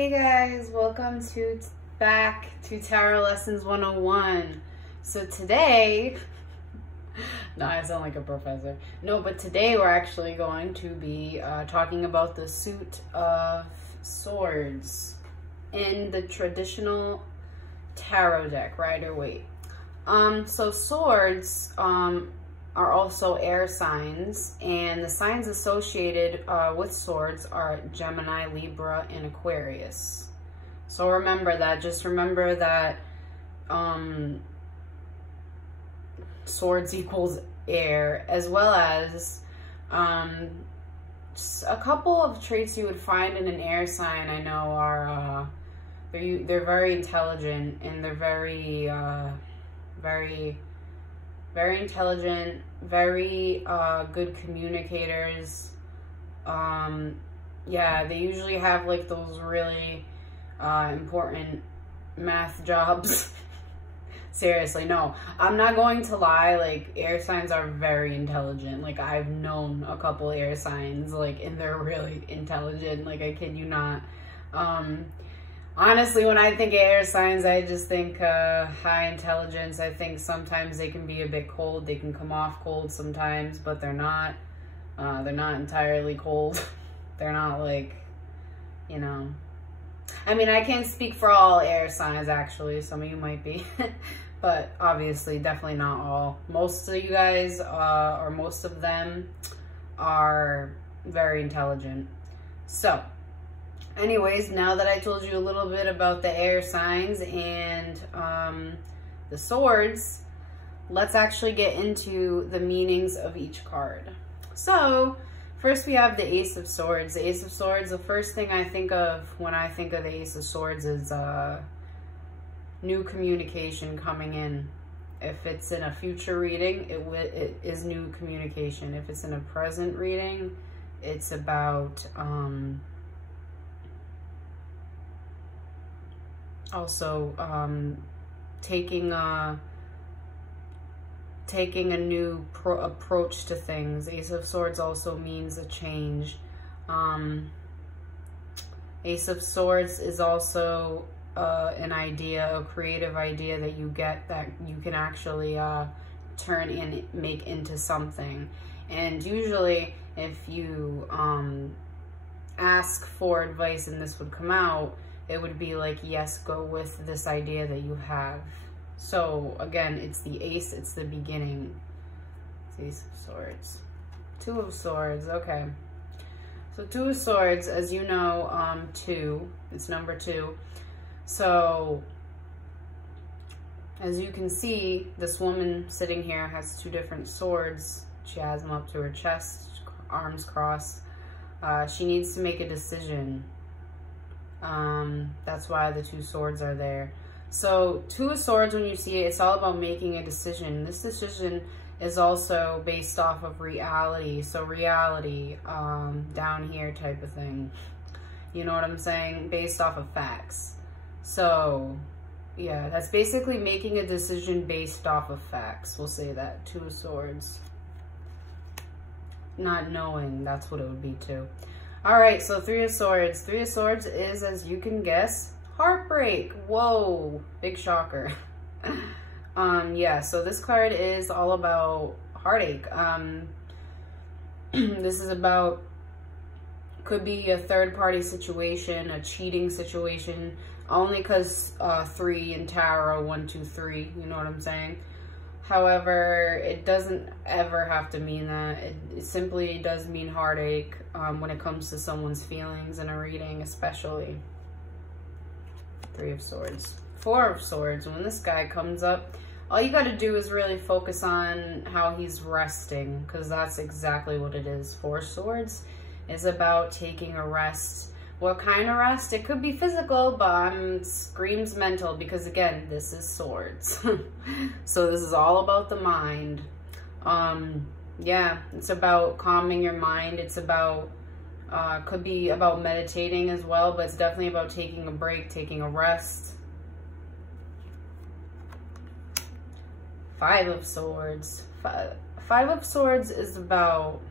Hey guys, welcome back to Tarot Lessons 101. So today, no, I sound like a professor. No, but today we're actually going to be talking about the suit of swords in the traditional tarot deck, Rider-Waite. So swords are also air signs, and the signs associated with swords are Gemini, Libra, and Aquarius. So remember that. Just remember that swords equals air, as well as just a couple of traits you would find in an air sign. I know are they're very intelligent, and they're very intelligent, very good communicators. Yeah, they usually have like those really important math jobs. Seriously, no, I'm not going to lie, like air signs are very intelligent. Like I've known a couple air signs, like, and they're really intelligent, like I kid you not. Honestly, when I think of air signs, I just think high intelligence. I think sometimes they can be a bit cold. They can come off cold sometimes, but they're not. They're not entirely cold. They're not like, you know. I mean, I can't speak for all air signs, actually. Some of you might be. But obviously, definitely not all. Most of you guys, or most of them, are very intelligent. So anyways, now that I told you a little bit about the air signs and the swords, let's actually get into the meanings of each card. So first we have the Ace of Swords. The Ace of Swords, the first thing I think of when I think of the Ace of Swords is new communication coming in. If it's in a future reading, it is new communication. If it's in a present reading, it's about also taking a new approach to things. Ace of Swords also means a change. Ace of Swords is also an idea, a creative idea that you get that you can actually turn and make into something. And usually if you ask for advice and this would come out, it would be like, yes, go with this idea that you have. So again, it's the ace, it's the beginning. It's Ace of Swords. Two of Swords, okay. So Two of Swords, as you know, two, it's number 2. So as you can see, this woman sitting here has 2 different swords. She has them up to her chest, arms crossed. She needs to make a decision. That's why the 2 swords are there. So Two of Swords, when you see it, it's all about making a decision. This decision is also based off of reality. So reality, down here type of thing. You know what I'm saying? Based off of facts. So yeah, that's basically making a decision based off of facts. We'll say that. Two of Swords. Not knowing, that's what it would be too. All right, so Three of Swords. Three of Swords is, as you can guess, heartbreak. Whoa, big shocker. Yeah, so this card is all about heartache. This is about, could be a third-party situation, a cheating situation, only because 3 in tarot, 1, 2, 3, you know what I'm saying? However, it doesn't ever have to mean that. It simply does mean heartache when it comes to someone's feelings in a reading, especially. 3 of Swords. 4 of Swords. When this guy comes up, all you got to do is really focus on how he's resting, because that's exactly what it is. 4 of Swords is about taking a rest. What kind of rest? It could be physical, but screams mental, because again, this is swords. So this is all about the mind. Yeah, it's about calming your mind. It's about, could be about meditating as well, but it's definitely about taking a break, taking a rest. 5 of Swords. 5 of Swords is about,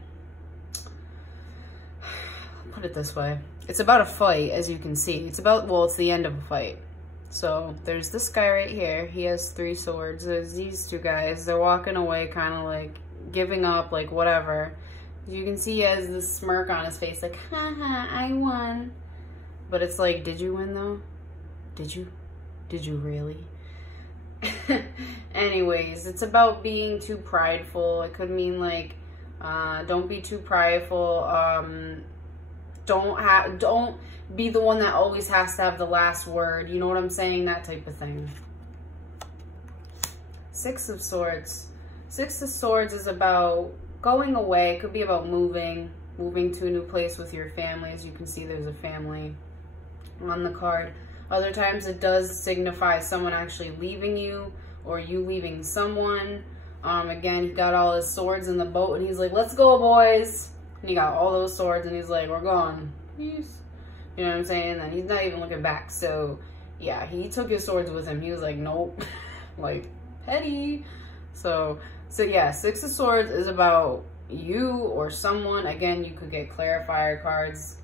put it this way. it's about a fight, as you can see. It's about, well, it's the end of a fight. So there's this guy right here. He has 3 swords. There's these 2 guys. They're walking away, kind of like giving up, like whatever. You can see he has this smirk on his face, like, haha, I won. But it's like, did you win though? Did you? Did you really? Anyways, it's about being too prideful. It could mean like, don't be too prideful. Don't be the one that always has to have the last word. You know what I'm saying? That type of thing. 6 of Swords. 6 of Swords is about going away. It could be about moving to a new place with your family. As you can see, there's a family on the card. Other times it does signify someone actually leaving you or you leaving someone. Again, he got all his swords in the boat and he's like, let's go, boys. And he got all those swords and he's like, we're going. Peace. You know what I'm saying? And he's not even looking back. So yeah, he took his swords with him. He was like, nope. Like, petty. So yeah, 6 of Swords is about you or someone. Again, you could get clarifier cards.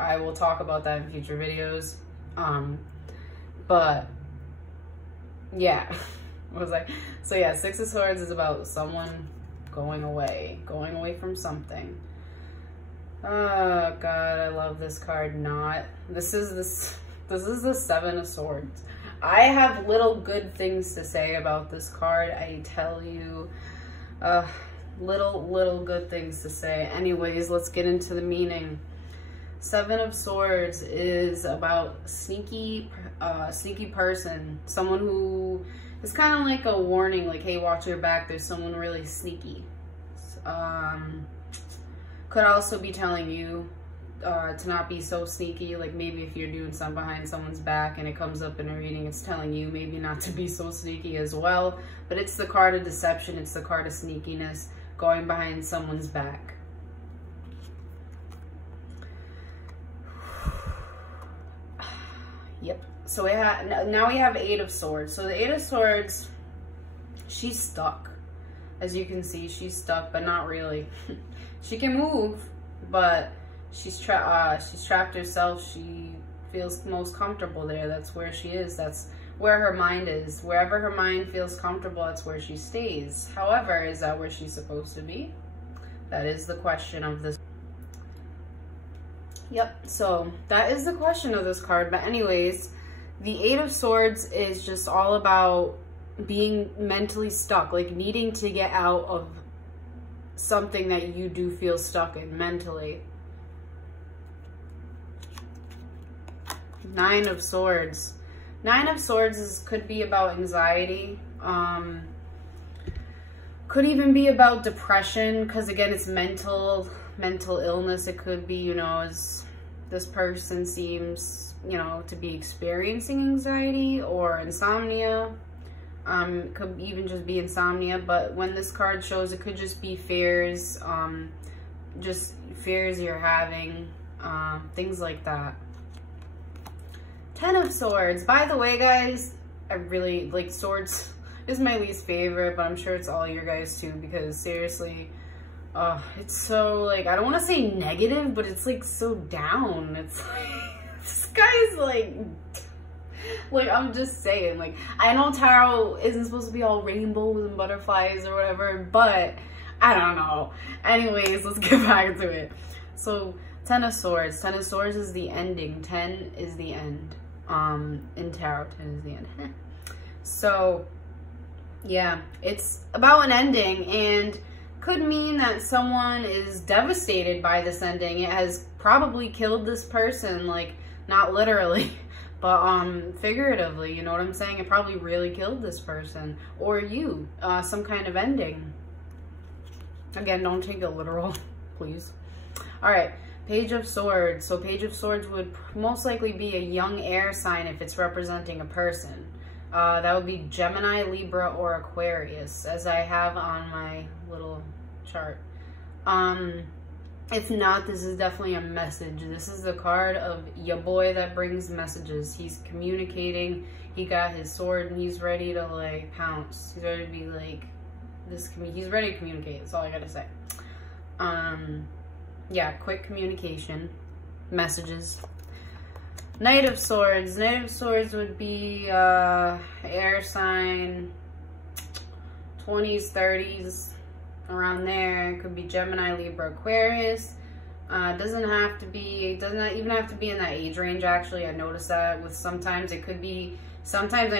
I will talk about that in future videos. But yeah, what was I? So yeah, 6 of Swords is about someone going away from something. Oh God, I love this card. Not. This is the 7 of Swords. I have little good things to say about this card. I tell you, little good things to say. Anyways, let's get into the meaning. 7 of Swords is about sneaky person. Someone who is kind of like a warning, like, hey, watch your back. There's someone really sneaky. Could also be telling you to not be so sneaky. Like maybe if you're doing something behind someone's back and it comes up in a reading, it's telling you maybe not to be so sneaky as well. But it's the card of deception. It's the card of sneakiness, going behind someone's back. Yep. So now we have 8 of Swords. So the 8 of Swords, she's stuck. As you can see, she's stuck, but not really. She can move, but she's trapped herself. She feels most comfortable there. That's where she is. That's where her mind is. Wherever her mind feels comfortable, that's where she stays. However, is that where she's supposed to be? That is the question of this. Yep, so that is the question of this card. But anyways, the 8 of Swords is just all about being mentally stuck, like needing to get out of something that you do feel stuck in mentally. 9 of Swords. 9 of Swords could be about anxiety. Could even be about depression, because again, it's mental illness. It could be, you know, as this person seems, you know, to be experiencing anxiety or insomnia. Could even just be insomnia, but when this card shows, it could just be fears, just fears you're having, things like that. 10 of Swords. By the way, guys, I really like Swords. Is my least favorite, but I'm sure it's all your guys too, because seriously, it's so, like, I don't want to say negative, but it's like so down. It's like, this guy's like, I'm just saying, like, I know tarot isn't supposed to be all rainbows and butterflies or whatever, but I don't know. Anyways, let's get back to it. So 10 of Swords. 10 of Swords is the ending. 10 is the end. In tarot, 10 is the end. So yeah, it's about an ending, and could mean that someone is devastated by this ending. It has probably killed this person, like, not literally, but figuratively, you know what I'm saying? It probably really killed this person, or you, some kind of ending. Again, don't take it literal, please. All right, Page of Swords. So Page of Swords would most likely be a young air sign if it's representing a person. That would be Gemini, Libra, or Aquarius, as I have on my little chart. If not, this is definitely a message. This is the card of your boy that brings messages. He's communicating. He got his sword and he's ready to, like, pounce. He's ready to be like he's ready to communicate. That's all I gotta say. Yeah, quick communication. messages. Knight of Swords. Knight of Swords would be air sign, 20s, 30s, around there. It could be Gemini, Libra, Aquarius. It doesn't even have to be in that age range, actually. I noticed that with sometimes I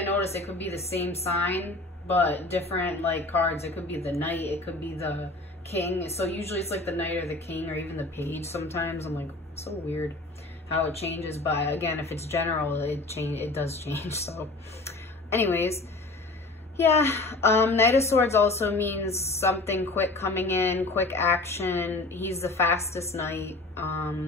notice it could be the same sign, but different like cards. It could be the Knight, it could be the King. So usually it's like the Knight or the King or even the Page sometimes. I'm like, so weird how it changes, but again, if it's general, it does change. So anyways, yeah, Knight of Swords also means something quick coming in, quick action. He's the fastest knight.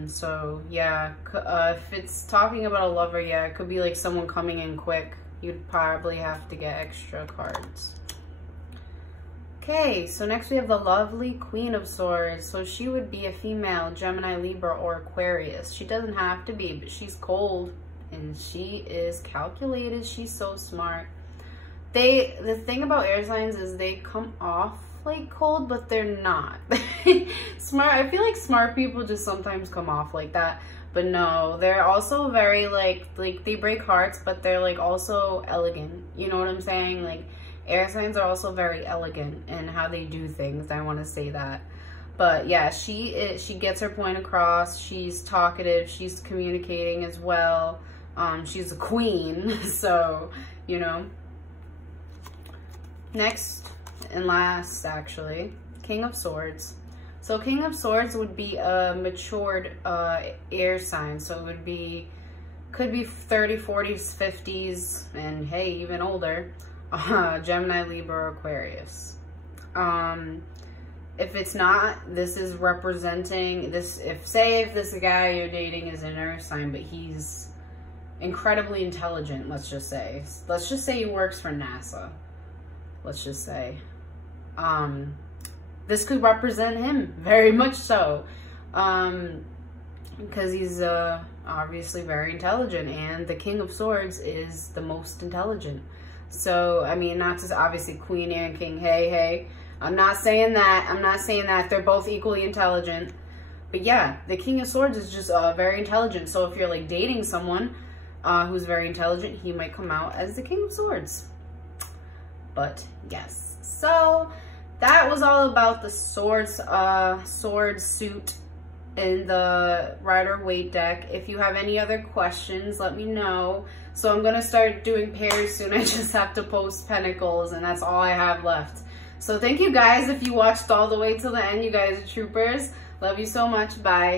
So yeah, if it's talking about a lover, yeah, it could be like someone coming in quick. You'd probably have to get extra cards. Okay, so next we have the lovely Queen of Swords. So she would be a female, Gemini, Libra, or Aquarius. She doesn't have to be, but she's cold and she is calculated. She's so smart. The thing about air signs is they come off like cold, but they're not. Smart. I feel like smart people just sometimes come off like that, but no, they're also very like they break hearts, but they're like also elegant. You know what I'm saying? Like, air signs are also very elegant in how they do things. I want to say that. But yeah, she gets her point across. She's talkative. She's communicating as well. She's a queen. So, you know. Next and last, actually, King of Swords. So King of Swords would be a matured air sign. So it would be, could be 30s, 40s, 50s, and hey, even older. Gemini, Libra, Aquarius. If it's not, this is representing this. If this guy you're dating is an air sign, but he's incredibly intelligent, let's just say he works for NASA. Let's just say, this could represent him very much so, because he's obviously very intelligent, and the King of Swords is the most intelligent. So, I mean, not just obviously Queen and King, hey, I'm not saying that, they're both equally intelligent, but yeah, the King of Swords is just very intelligent. So if you're like dating someone who's very intelligent, he might come out as the King of Swords. But yes, so that was all about the sword suit in the Rider-Waite deck. If you have any other questions, let me know. So I'm gonna start doing pairs soon. I just have to post Pentacles, and that's all I have left. So thank you guys if you watched all the way till the end. You guys are troopers. Love you so much. Bye.